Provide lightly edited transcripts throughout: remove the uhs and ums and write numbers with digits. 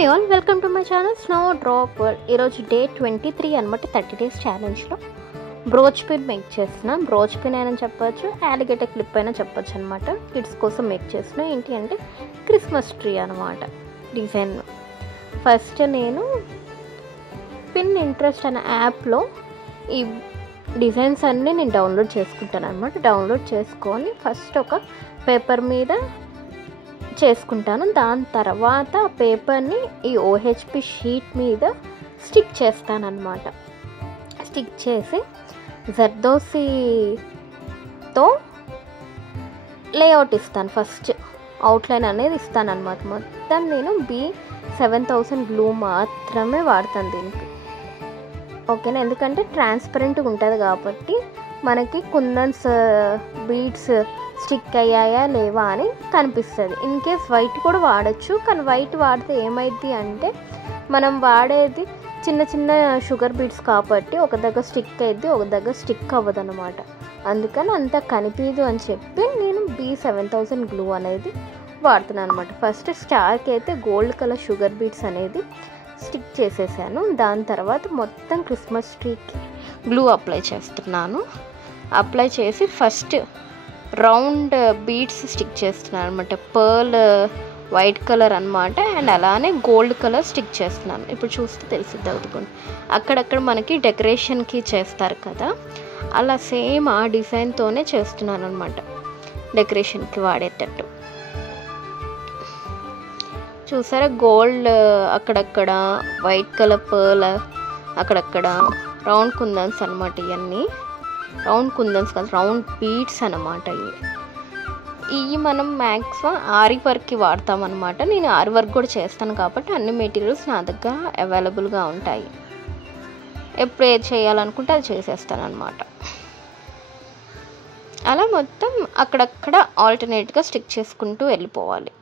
Hi all, welcome to my channel Snow Drop world. ఈరోజు day 23 అనమాట. 30 days ఛాలెంజ్లో brooch pin make చేసిన. Brooch pin అయినా చెప్పచ్చు, alligator clip అయినా చెప్పచ్చు అనమాట. కిడ్స్ కోసం మేక్ చేసిన. ఏంటి అంటే క్రిస్మస్ ట్రీ అనమాట డిజైన్. ఫస్ట్ నేను పిన్ ఇంట్రెస్ట్ అనే యాప్లో ఈ డిజైన్స్ అన్నీ నేను డౌన్లోడ్ చేసుకుంటాను అనమాట. డౌన్లోడ్ చేసుకొని ఫస్ట్ ఒక పేపర్ మీద చేసుకుంటాను. దాని తర్వాత ఆ పేపర్ని ఈ OHP షీట్ మీద స్టిక్ చేస్తాను అనమాట. స్టిక్ చేసి జర్దోసితో లేఅవుట్ ఇస్తాను. ఫస్ట్ అవుట్లైన్ అనేది ఇస్తాను అనమాట. మొత్తం నేను B7000 గ్లూ మాత్రమే వాడతాను దీనికి. ఓకేనా, ఎందుకంటే ట్రాన్స్పరెంట్గా ఉంటుంది కాబట్టి మనకి కుందన్స్ బీడ్స్ స్టిక్ అయ్యాయా లేవా అని కనిపిస్తుంది. ఇన్ కేస్ వైట్ కూడా వాడచ్చు, కానీ వైట్ వాడితే ఏమైంది అంటే మనం వాడేది చిన్న చిన్న షుగర్ బీడ్స్ కాబట్టి ఒక దగ్గర స్టిక్ అయ్యిద్ది, ఒక దగ్గర స్టిక్ అవ్వదు అనమాట. అందుకని అంత కనిపించదు అని చెప్పి నేను B7000 గ్లూ అనేది వాడుతున్నాను అనమాట. ఫస్ట్ స్టార్కి అయితే గోల్డ్ కలర్ షుగర్ బీడ్స్ అనేది స్టిక్ చేసేసాను. దాని తర్వాత మొత్తం క్రిస్మస్ ట్రీకి గ్లూ అప్లై చేస్తున్నాను. అప్లై చేసి ఫస్ట్ రౌండ్ బీడ్స్ స్టిక్ చేస్తున్నాను అనమాట. పర్ల్ వైట్ కలర్ అనమాట, అండ్ అలానే గోల్డ్ కలర్ స్టిక్ చేస్తున్నాను. ఇప్పుడు చూస్తే తెలిసిద్ది అవుతుంది. అక్కడక్కడ మనకి డెకరేషన్కి చేస్తారు కదా, అలా సేమ్ ఆ డిజైన్తోనే చేస్తున్నాను అనమాట. డెకరేషన్కి వాడేటట్టు చూసారా, గోల్డ్ అక్కడక్కడ, వైట్ కలర్ పర్ల్ అక్కడక్కడ, రౌండ్ కుందన్స్ అనమాట. ఇవన్నీ రౌండ్ కుందన్స్ కాదు, రౌండ్ బీడ్స్ అనమాట. ఇవి మనం మ్యాక్సిమం ఆరి వర్క్కి వాడతాం అనమాట. నేను ఆరి వర్క్ కూడా చేస్తాను కాబట్టి అన్ని మెటీరియల్స్ నా దగ్గర అవైలబుల్గా ఉంటాయి. ఎప్పుడు ఏది చేయాలనుకుంటే అది చేసేస్తాను అనమాట. అలా మొత్తం అక్కడక్కడ ఆల్టర్నేట్గా స్టిక్ చేసుకుంటూ వెళ్ళిపోవాలి.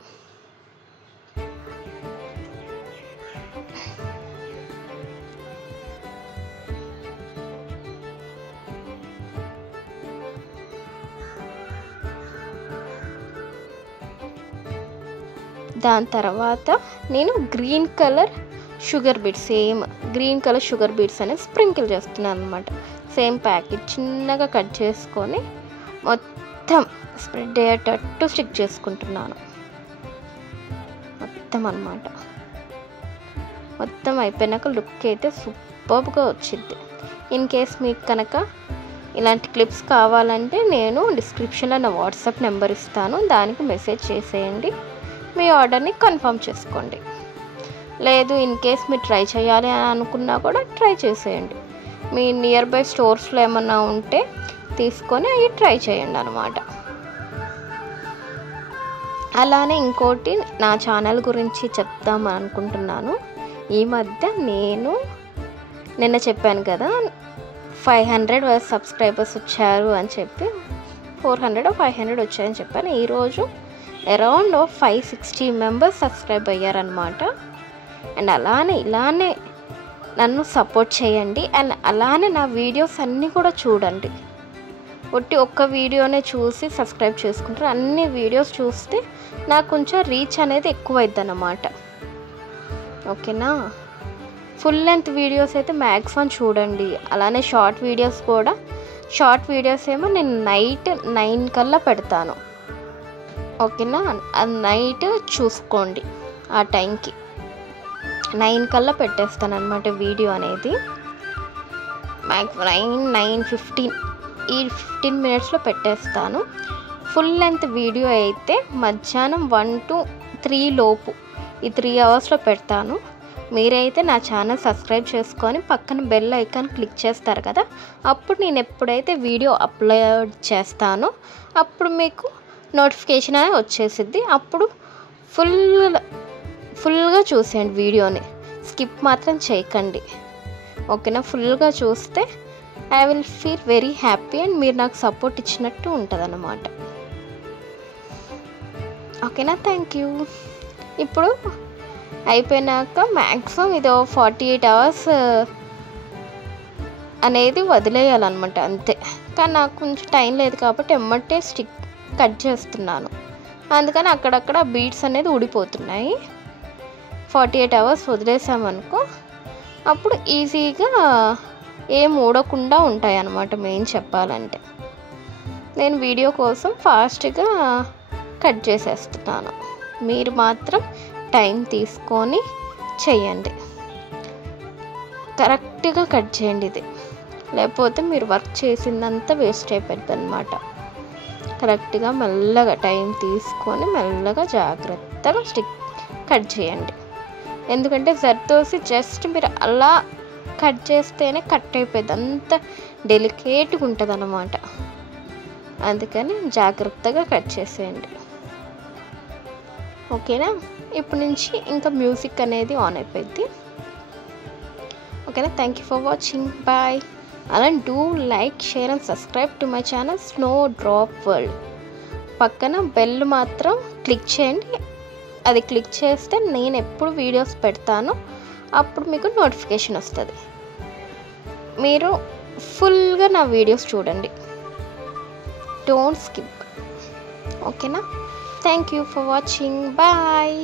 దాని తర్వాత నేను green colour sugar beads, same green colour sugar beads అనేది స్ప్రింకిల్ చేస్తున్నాను అనమాట. సేమ్ ప్యాకెట్ చిన్నగా కట్ చేసుకొని మొత్తం స్ప్రెడ్ అయ్యేటట్టు స్టిక్ చేసుకుంటున్నాను మొత్తం అనమాట. మొత్తం అయిపోయినాక లుక్ అయితే సూపర్గా వచ్చింది. ఇన్ కేస్ మీకు కనుక ఇలాంటి క్లిప్స్ కావాలంటే నేను డిస్క్రిప్షన్లో నా వాట్సాప్ నెంబర్ ఇస్తాను, దానికి మెసేజ్ చేసేయండి. మీ ఆర్డర్ని కన్ఫర్మ్ చేసుకోండి. లేదు ఇన్ కేస్ మీరు ట్రై చేయాలి అని అనుకున్నా కూడా ట్రై చేసేయండి. మీ నియర్ బై స్టోర్స్లో ఏమన్నా ఉంటే తీసుకొని అవి ట్రై చేయండి అనమాట. అలానే ఇంకోటి నా ఛానల్ గురించి చెప్దాం అనుకుంటున్నాను. ఈ మధ్య నేను నిన్న చెప్పాను కదా 500 సబ్స్క్రైబర్స్ వచ్చారు అని చెప్పి, 400 500 వచ్చాయని చెప్పాను. ఈరోజు అరౌండ్ 560 మెంబర్స్ సబ్స్క్రైబ్ అయ్యారనమాట. అండ్ ఇలానే నన్ను సపోర్ట్ చేయండి. అండ్ అలానే నా వీడియోస్ అన్నీ కూడా చూడండి. ఒక్క వీడియోనే చూసి సబ్స్క్రైబ్ చేసుకుంటారు. అన్ని వీడియోస్ చూస్తే నాకు కొంచెం రీచ్ అనేది ఎక్కువ అవుతుంది అన్నమాట. ఓకేనా, ఫుల్ లెంత్ వీడియోస్ అయితే మ్యాక్సిమం చూడండి. అలానే షార్ట్ వీడియోస్ కూడా, షార్ట్ వీడియోస్ ఏమో నేను నైట్ 9 కల్లా పెడతాను. ఓకేనా, అది నైట్ చూసుకోండి. ఆ టైంకి 9 కల్లా పెట్టేస్తాను అనమాట వీడియో అనేది. మ్యాక్సిమం 9:15 ఈ 15 minutesలో పెట్టేస్తాను. ఫుల్ లెంత్ వీడియో అయితే మధ్యాహ్నం 1 to 3 లోపు, ఈ 3 hours పెడతాను. మీరైతే నా ఛానల్ సబ్స్క్రైబ్ చేసుకొని పక్కన బెల్ ఐకాన్ క్లిక్ చేస్తారు కదా, అప్పుడు నేను ఎప్పుడైతే వీడియో అప్లోడ్ చేస్తానో అప్పుడు మీకు నోటిఫికేషన్ అనేది వచ్చేసిద్ది. అప్పుడు ఫుల్గా చూసేయండి వీడియోని, స్కిప్ మాత్రం చేయకండి. ఓకేనా, ఫుల్గా చూస్తే I will feel very happy and మీరు నాకు సపోర్ట్ ఇచ్చినట్టు ఉంటుంది అన్నమాట. ఓకేనా, థ్యాంక్ యూ. ఇప్పుడు అయిపోయినాక మ్యాక్సిమం ఇది 48 hours అనేది వదిలేయాలన్నమాట, అంతే. కానీ నాకు కొంచెం టైం లేదు కాబట్టి ఎమ్మటే స్టిక్ కట్ చేస్తున్నాను. అందుకని అక్కడక్కడ బీడ్స్ అనేది ఊడిపోతున్నాయి. 48 అవర్స్ వదిలేసామనుకో అప్పుడు ఈజీగా ఏం ఊడకుండా ఉంటాయి అన్నమాట. మెయిన్ చెప్పాలంటే నేను వీడియో కోసం ఫాస్ట్గా కట్ చేసేస్తున్నాను. మీరు మాత్రం టైం తీసుకొని చేయండి, కరెక్ట్గా కట్ చేయండి. ఇది లేకపోతే మీరు వర్క్ చేసిందంతా వేస్ట్ అయిపోద్ది అన్నమాట. కరెక్ట్గా మెల్లగా టైం తీసుకొని మెల్లగా జాగ్రత్తగా కట్ చేయండి. ఎందుకంటే జర్దోసి జస్ట్ మీరు అలా కట్ చేస్తేనే కట్ అయిపోయింది, అంత డెలికేట్గా ఉంటుంది అన్నమాట. అందుకని జాగ్రత్తగా కట్ చేసేయండి. ఓకేనా? ఇప్పుడు నుంచి ఇంకా మ్యూజిక్ అనేది ఆన్ అయిపోయింది. ఓకేనా? Thank you for watching. Bye. అలా do like, share and subscribe to my channel Snow Drop World. పక్కన బెల్ మాత్రం క్లిక్ చేయండి. అది క్లిక్ చేస్తే నేను ఎప్పుడు వీడియోస్ పెడతానో అప్పుడు మీకు నోటిఫికేషన్ వస్తుంది. మీరు ఫుల్గా నా వీడియోస్ చూడండి, డోంట్ స్కిప్. ఓకేనా? Thank you for watching. Bye.